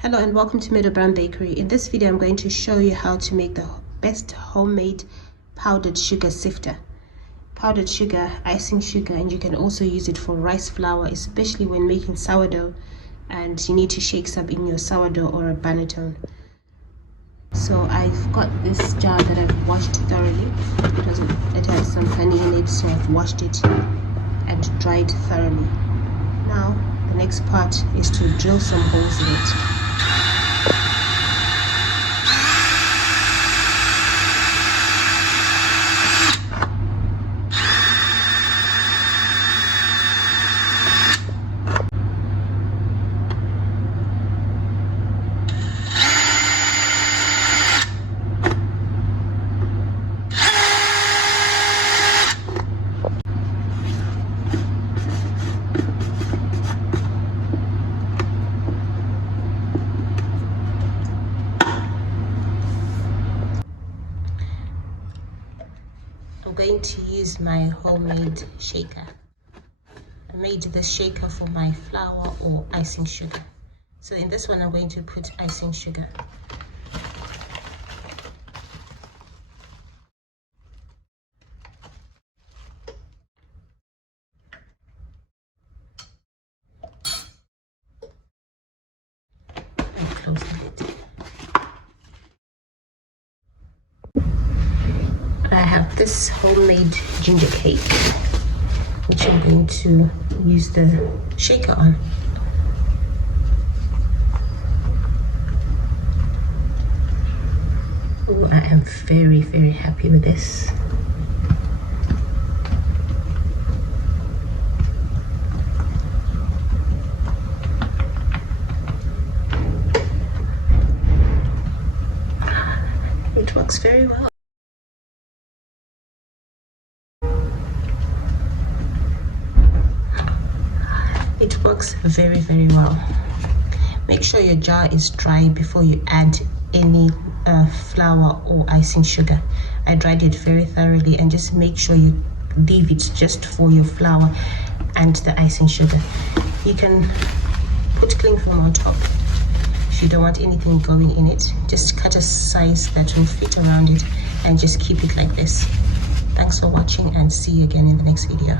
Hello and welcome to Meadow Bakery. In this video I'm going to show you how to make the best homemade powdered sugar sifter. Powdered sugar, icing sugar, and you can also use it for rice flour, especially when making sourdough and you need to shake some in your sourdough or a banneton. So I've got this jar that I've washed thoroughly. It had some honey in it, so I've washed it and dried thoroughly. Now the next part is to drill some holes in it. I'm going to use my homemade shaker. I made this shaker for my flour or icing sugar. So in this one I'm going to put icing sugar. And close the lid. I have this homemade ginger cake, which I'm going to use the shaker on. Oh, I am very, very happy with this. It works very well. It works very, very well. Make sure your jar is dry before you add any flour or icing sugar. I dried it very thoroughly, and just make sure you leave it just for your flour and the icing sugar. You can put cling film on top if you don't want anything going in it. Just cut a size that will fit around it and just keep it like this. Thanks for watching, and see you again in the next video.